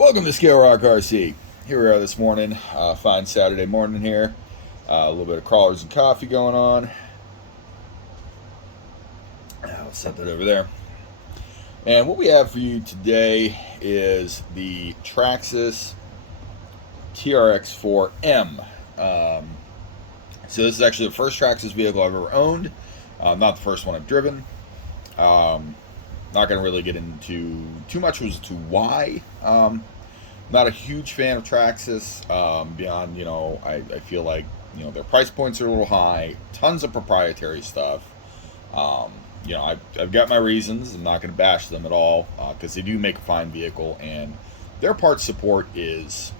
Welcome to Scale Rock RC. Here we are this morning, fine Saturday morning here. A little bit of crawlers and coffee going on. I'll set that over there. And what we have for you today is the TRAXXAS TRX4m. So this is actually the first TRAXXAS vehicle I've ever owned. Not the first one I've driven. Not going to really get into too much as to why. Not a huge fan of TRAXXAS. Beyond, I feel like, their price points are a little high. Tons of proprietary stuff. I've got my reasons. I'm not going to bash them at all because they do make a fine vehicle, and their parts support is,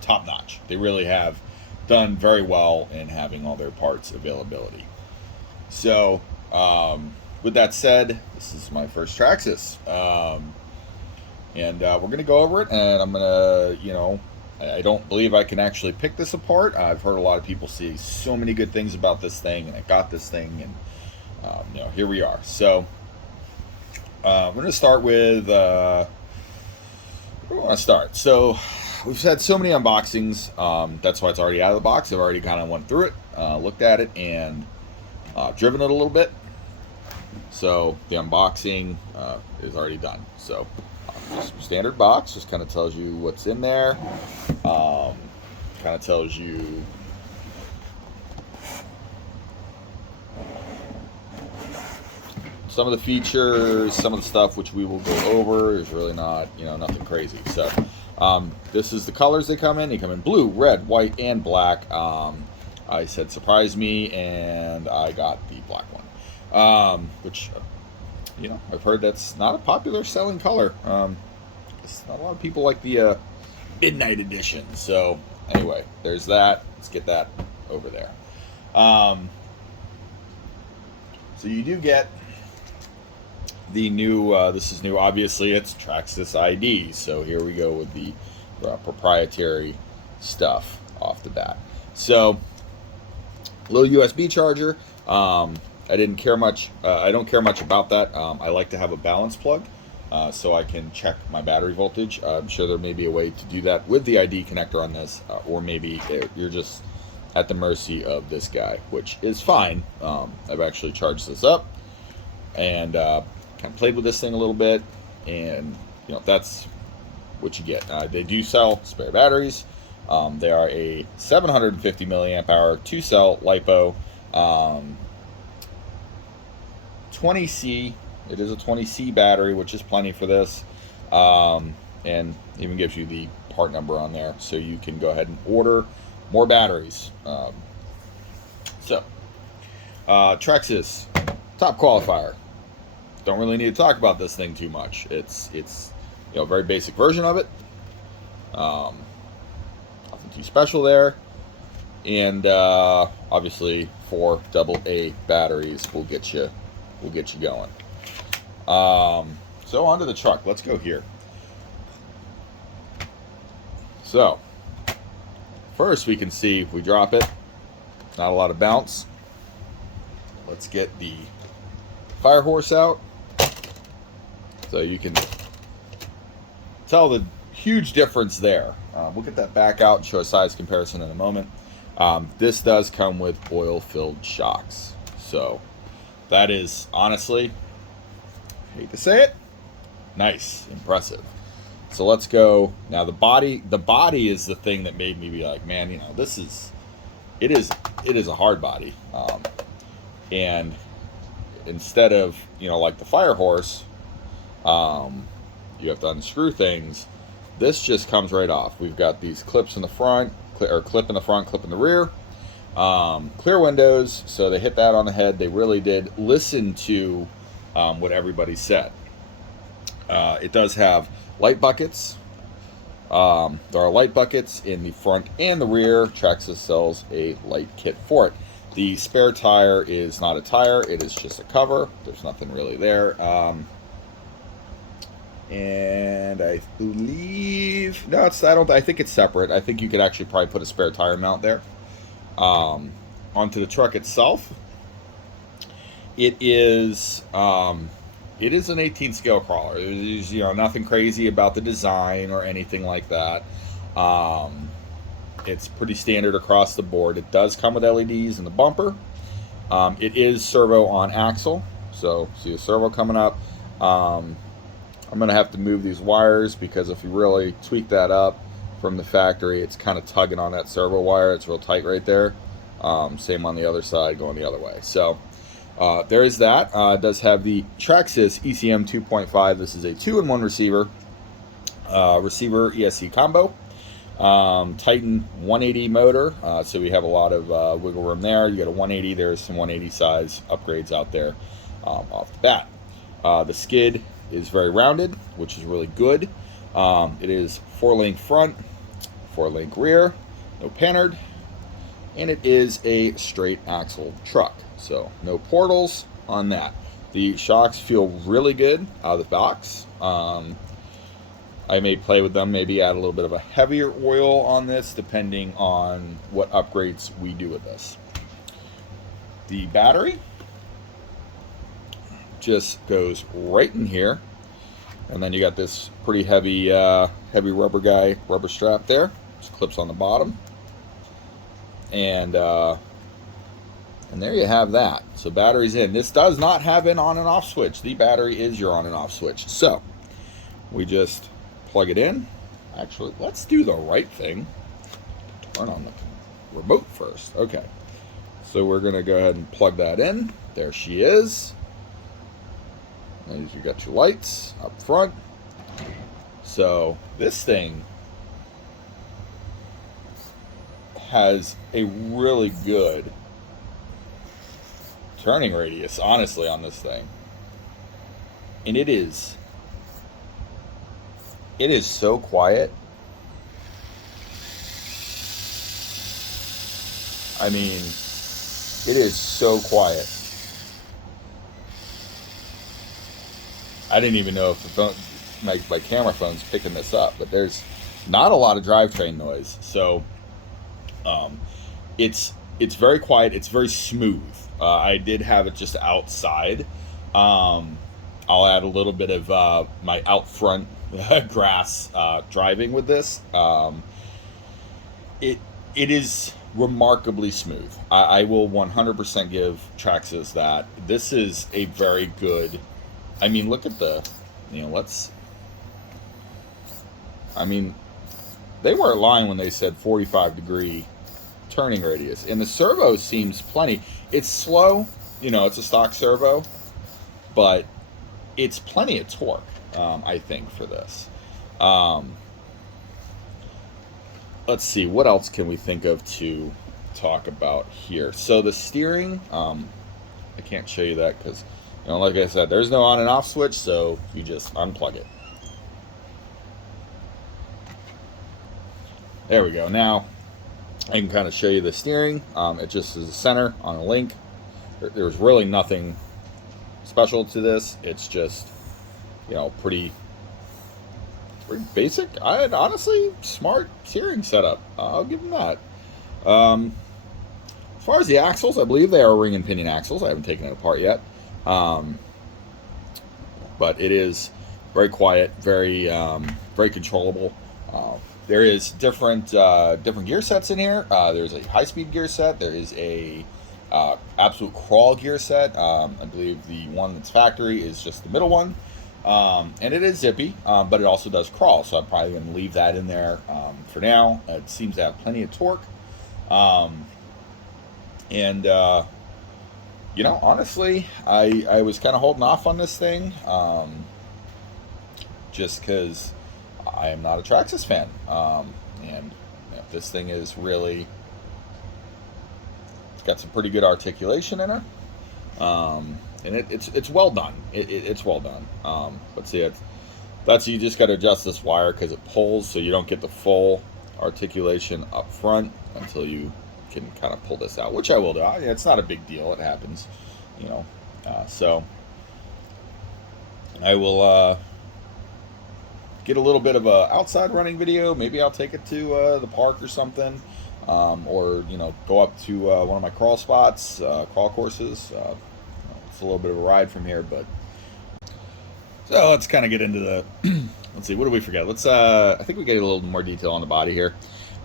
top notch. They really have done very well in having all their parts availability. So, with that said, this is my first TRAXXAS. And we're going to go over it, and I'm going to, I don't believe I can actually pick this apart. I've heard a lot of people say so many good things about this thing, and I got this thing, and, here we are. So, we're going to start with, where do we want to start? So, we've had so many unboxings, that's why it's already out of the box. I've already kind of went through it, looked at it, and driven it a little bit. So, the unboxing is already done. So, just standard box, just kind of tells you what's in there. Kind of tells you some of the features, some of the stuff which we will go over is really not, nothing crazy. So this is the colors they come in. They come in blue, red, white, and black. I said surprise me, and I got the black one, which I've heard that's not a popular selling color. Not a lot of people like the midnight edition. So anyway, there's that. Let's get that over there. So you do get the new, this is new, obviously it's TRAXXAS ID. So here we go with the proprietary stuff off the bat. So little USB charger. I didn't care much. I don't care much about that. I like to have a balance plug so I can check my battery voltage. I'm sure there may be a way to do that with the ID connector on this, or maybe you're just at the mercy of this guy, which is fine. I've actually charged this up and kind of played with this thing a little bit, and that's what you get. They do sell spare batteries. They are a 750 milliamp hour 2-cell LiPo. 20C. It is a 20C battery, which is plenty for this, and even gives you the part number on there, so you can go ahead and order more batteries. TRAXXAS top qualifier. Don't really need to talk about this thing too much. It's a very basic version of it. Nothing too special there, and obviously 4 AA batteries will get you going. So onto the truck. Let's go here. So first we can see if we drop it, not a lot of bounce. Let's get the fire horse out so you can tell the huge difference there. We'll get that back out and show a size comparison in a moment. This does come with oil-filled shocks, so that is, honestly, hate to say it, nice, impressive. So let's go now. The body is the thing that made me be like, man, it is a hard body, and instead of like the fire horse, you have to unscrew things. This just comes right off. We've got these clips in the front, or clip in the front, clip in the rear. Clear windows, so they hit that on the head. They really did listen to what everybody said. It does have light buckets. There are light buckets in the front and the rear. TRAXXAS sells a light kit for it. The spare tire is not a tire, it is just a cover. There's nothing really there. And I believe, no, I think it's separate. I think you could actually probably put a spare tire mount there. Onto the truck itself, it is it is an 18 scale crawler. There's, you know, nothing crazy about the design or anything like that. It's pretty standard across the board. It does come with LEDs in the bumper. It is servo on axle, so see the servo coming up. I'm going to have to move these wires because if you really tweak that up from the factory, it's kind of tugging on that servo wire. It's real tight right there. Same on the other side going the other way. So there is that. It does have the TRAXXAS ECM 2.5. This is a 2-in-1 receiver. Receiver ESC combo. Titan 180 motor, so we have a lot of wiggle room there. You got a 180, there's some 180 size upgrades out there off the bat. The skid is very rounded, which is really good. It is 4-link front, 4-link rear, no panhard, and it is a straight axle truck, so no portals on that. The shocks feel really good out of the box. I may play with them, maybe add a little bit of a heavier oil on this, depending on what upgrades we do with this. The battery just goes right in here, and then you got this pretty heavy, heavy rubber strap there. Just clips on the bottom, and there you have that. So battery's in. This does not have an on and off switch. The battery is your on and off switch. So we just plug it in. Actually, let's do the right thing. Turn on the remote first. Okay. So we're going to go ahead and plug that in. There she is. And you got your lights up front. So this thing has a really good turning radius, honestly, on this thing. And it is so quiet. I mean, it is so quiet. I didn't even know if the phone, my camera phone's picking this up, but there's not a lot of drivetrain noise. So it's very quiet. It's very smooth. I did have it just outside. I'll add a little bit of my out front grass driving with this. It is remarkably smooth. I will 100% give TRAXXAS that. This is a very good. I mean, look at the, I mean, they weren't lying when they said 45-degree turning radius, and the servo seems plenty. It's slow, it's a stock servo, but it's plenty of torque, I think, for this. Let's see, what else can we think of to talk about here? So the steering, I can't show you that because, like I said, there's no on and off switch, so you just unplug it. There we go. Now I can kind of show you the steering. It just is a center on a link. There's really nothing special to this. It's just, pretty basic. Honestly, smart steering setup. I'll give them that. As far as the axles, I believe they are ring and pinion axles. I haven't taken it apart yet. But it is very quiet, very controllable. There is different gear sets in here. There's a high-speed gear set. There is a absolute crawl gear set. I believe the one that's factory is just the middle one. And it is zippy, but it also does crawl, so I'm probably going to leave that in there for now. It seems to have plenty of torque. Honestly, I was kind of holding off on this thing just because I am not a TRAXXAS fan. This thing is really, it's got some pretty good articulation in it. And it's well done. It's well done. But see, you just got to adjust this wire because it pulls, so you don't get the full articulation up front until you can kind of pull this out, which I will do. It's not a big deal. It happens, so I will get a little bit of a outside running video. Maybe I'll take it to the park or something, or go up to one of my crawl spots, crawl courses. It's a little bit of a ride from here, but So let's kind of get into the, let's see, what do we forget? I think we get a little more detail on the body here.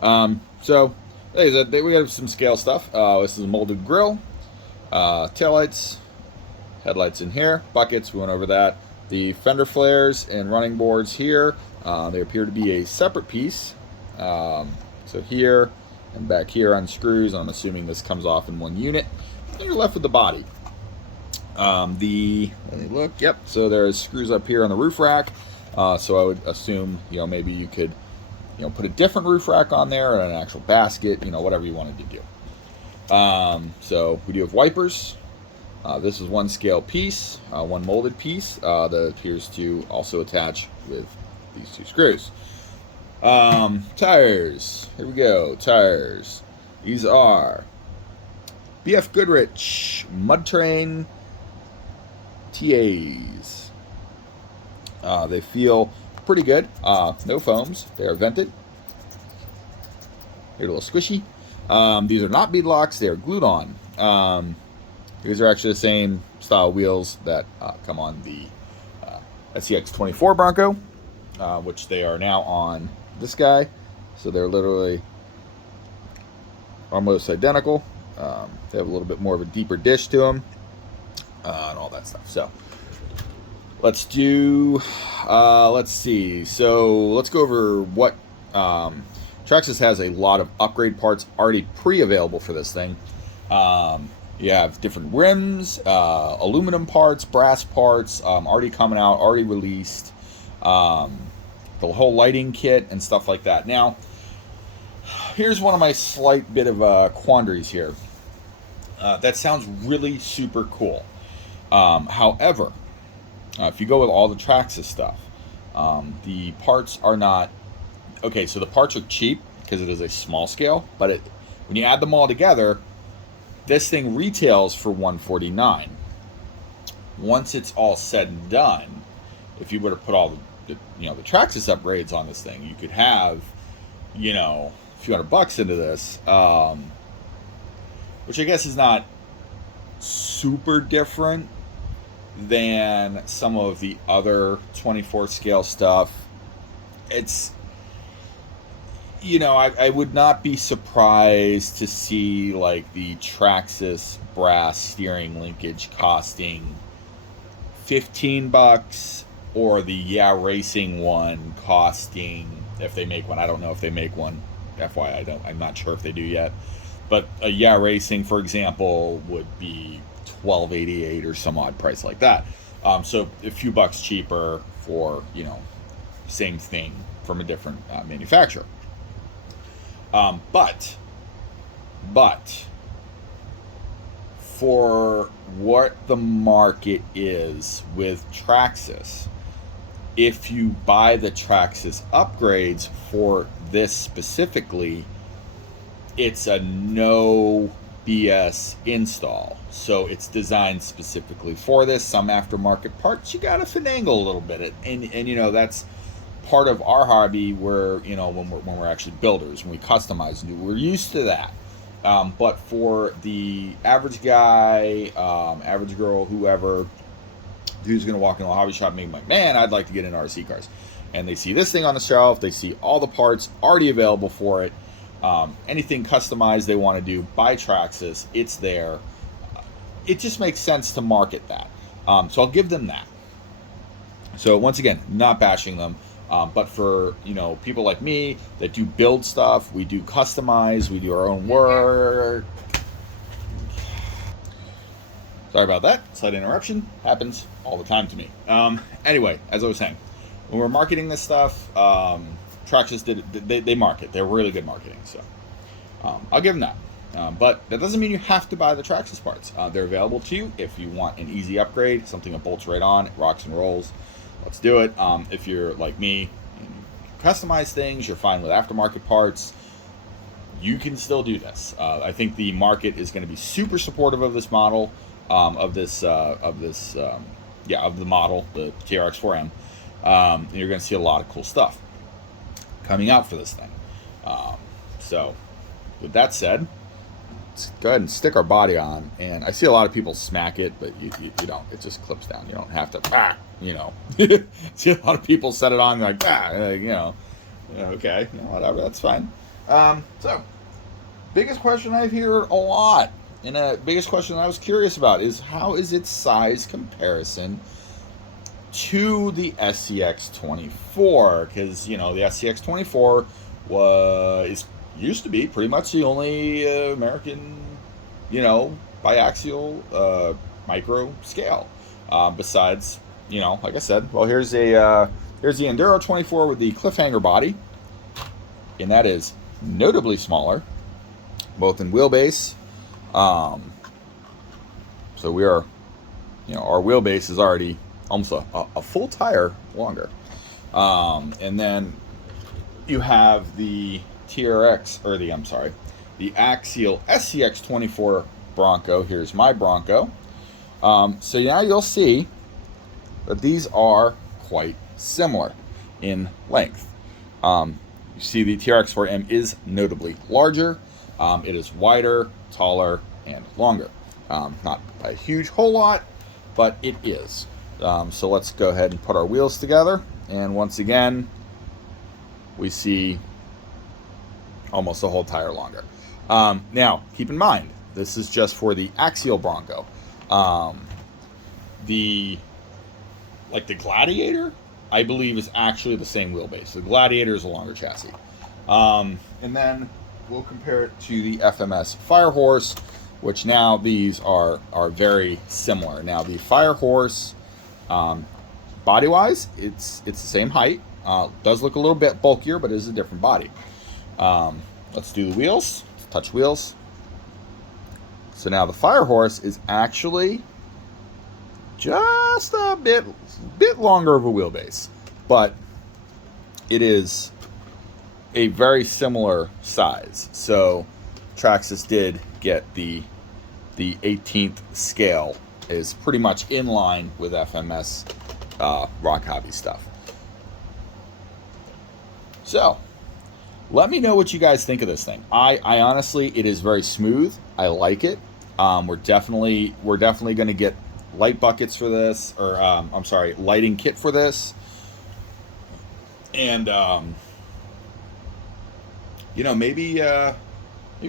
So, we have some scale stuff. This is a molded grill, taillights, headlights in here, buckets, we went over that. The fender flares and running boards here, they appear to be a separate piece. So here and back here on screws, I'm assuming this comes off in one unit. And you're left with the body. Let me look, yep, so there's screws up here on the roof rack. So I would assume, maybe you could, put a different roof rack on there or an actual basket, whatever you wanted to do. So we do have wipers. This is one scale piece, one molded piece that appears to also attach with these two screws. Tires. Here we go. Tires. These are BF Goodrich Mud Train TAs. They feel pretty good. No foams. They are vented. They're a little squishy. These are not bead locks. They are glued on. These are actually the same style wheels that come on the SCX24 Bronco, which they are now on this guy. So they're literally almost identical. They have a little bit more of a deeper dish to them and all that stuff. So let's do, let's see. So let's go over what TRAXXAS has a lot of upgrade parts already pre-available for this thing. You have different rims, aluminum parts, brass parts, already coming out, already released. The whole lighting kit and stuff like that. Now, here's one of my slight bit of quandaries here. That sounds really super cool. However, if you go with all the TRAXXAS stuff, the parts are not... Okay, so the parts are cheap because it is a small scale, but when you add them all together, this thing retails for $149. Once it's all said and done, if you were to put all the TRAXXAS upgrades on this thing, you could have, a few $100 into this, which I guess is not super different than some of the other 24 scale stuff. It's, I would not be surprised to see like the TRAXXAS brass steering linkage costing $15, or the Yeah Racing one costing, if they make one, I don't know if they make one, FYI, I'm not sure if they do yet, but a Yeah Racing, for example, would be $12.88 or some odd price like that. So a few bucks cheaper for, same thing from a different manufacturer. But for what the market is with TRAXXAS, if you buy the TRAXXAS upgrades for this specifically, it's a no BS install. So it's designed specifically for this. Some aftermarket parts you gotta finagle a little bit, and that's part of our hobby, where when we're actually builders, when we customize and do, we're used to that. But for the average guy, average girl, whoever, who's going to walk into a hobby shop and be like, man, I'd like to get into RC cars, and they see this thing on the shelf, they see all the parts already available for it, anything customized they want to do by TRAXXAS, it's there. It just makes sense to market that. So I'll give them that. So once again, not bashing them. But for people like me that do build stuff, we do customize, we do our own work. Sorry about that, slight interruption, happens all the time to me. Anyway, as I was saying, when we're marketing this stuff, TRAXXAS they market. They're really good marketing, so I'll give them that. But that doesn't mean you have to buy the TRAXXAS parts. They're available to you if you want an easy upgrade, something that bolts right on, it rocks and rolls. Let's do it. If you're like me, and customize things, you're fine with aftermarket parts, you can still do this. I think the market is going to be super supportive of this model, of the model, the TRX4m. You're going to see a lot of cool stuff coming out for this thing. So with that said, let's go ahead and stick our body on. And I see a lot of people smack it, but you don't. It just clips down. You don't have to, you know. See a lot of people set it on like, you know, okay, you know, whatever, that's fine. So, biggest question I hear a lot, and the biggest question I was curious about is how is its size comparison to the SCX24? Because, you know, the SCX24 used to be pretty much the only American, you know, biaxial micro scale. Besides, you know, like I said, well, here's the Enduro 24 with the cliffhanger body, and that is notably smaller, both in wheelbase. So we are, you know, our wheelbase is already almost a full tire longer. And then you have the TRX, or the Axial SCX24 Bronco. Here's my Bronco. So now you'll see that these are quite similar in length. You see the TRX4m is notably larger. It is wider, taller, and longer. Not a huge whole lot, but it is. So let's go ahead and put our wheels together. And once again, we see almost a whole tire longer. Now, keep in mind, this is just for the Axial Bronco. The Gladiator, I believe, is actually the same wheelbase. The Gladiator is a longer chassis. And then we'll compare it to the FMS Firehorse, which now these are very similar. Now the Firehorse, body-wise, it's the same height. Does look a little bit bulkier, but it is a different body. Let's do the wheels. Let's touch wheels. So now the Firehorse is actually just a bit longer of a wheelbase, but it is a very similar size. So TRAXXAS did get the 18th scale, is pretty much in line with FMS Rock Hobby stuff. So let me know what you guys think of this thing. I honestly, it is very smooth. I like it. We're definitely going to get light buckets for this, or I'm sorry, lighting kit for this, and you know, maybe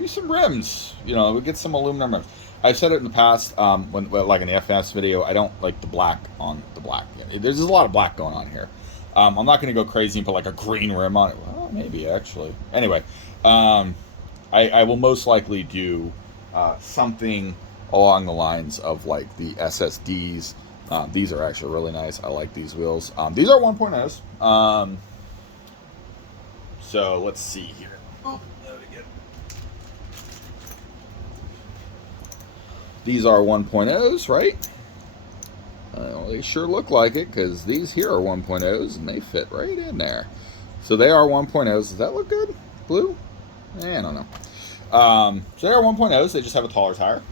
some rims. You know, we get some aluminum rims. I've said it in the past, when like in the FMS video, I don't like the black on the black. There's a lot of black going on here. I'm not going to go crazy and put like a green rim on it. Well, maybe actually. Anyway, I will most likely do something along the lines of like the SSDs. These are actually really nice. I like these wheels. These are 1.0s. So let's see here. Oh, there we go. These are 1.0s, right? Well, they sure look like it, because these here are 1.0s and they fit right in there. So they are 1.0s. Does that look good? Blue? I don't know. So they are 1.0s. They just have a taller tire.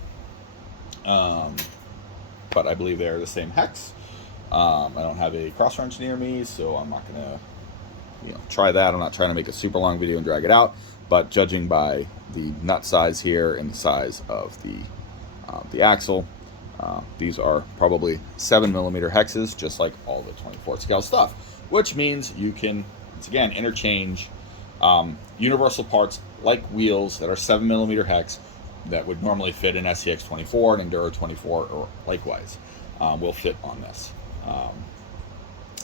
But I believe they're the same hex. I don't have a cross wrench near me, so I'm not going to, you know, try that. I'm not trying to make a super long video and drag it out. But judging by the nut size here and the size of the axle, these are probably 7mm hexes, just like all the 24 scale stuff, which means you can, once again, interchange universal parts like wheels that are 7mm hex that would normally fit in SCX 24 and Enduro 24, or likewise, will fit on this.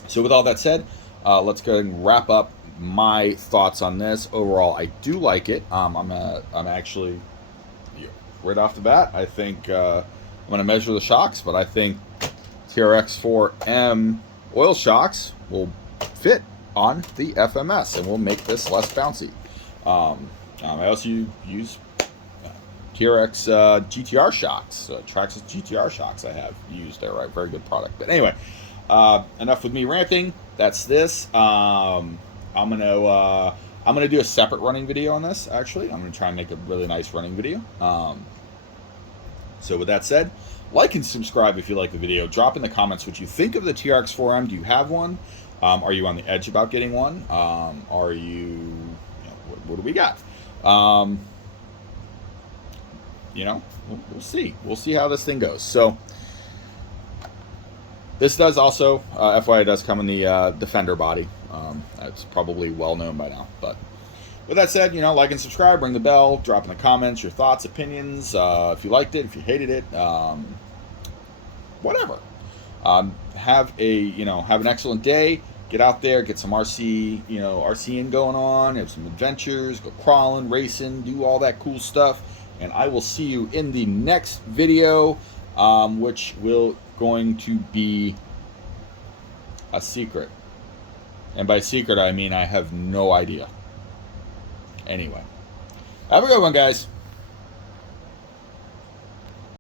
So with all that said, let's go ahead and wrap up my thoughts on this. Overall, I do like it. I'm actually, right off the bat, I think I'm going to measure the shocks, but I think TRX4m oil shocks will fit on the FMS and will make this less bouncy. I also use TRX GTR shocks, TRAXXAS GTR shocks I have used. They're a very good product. But anyway, enough with me ranting. That's this. I'm gonna do a separate running video on this. Actually, I'm gonna try and make a really nice running video. So with that said, like and subscribe if you like the video. Drop in the comments what you think of the TRX4m. Do you have one? Are you on the edge about getting one? Are you, what do we got? you know, we'll see. We'll see how this thing goes. So this does also, FYI, does come in the Defender body. That's probably well known by now. But with that said, you know, like and subscribe, ring the bell, drop in the comments your thoughts, opinions, if you liked it, if you hated it, whatever. Have an excellent day. Get out there, get some RCing going on, have some adventures, go crawling, racing, do all that cool stuff. And I will see you in the next video, which will going to be a secret. And by secret, I mean I have no idea. Anyway, have a good one, guys.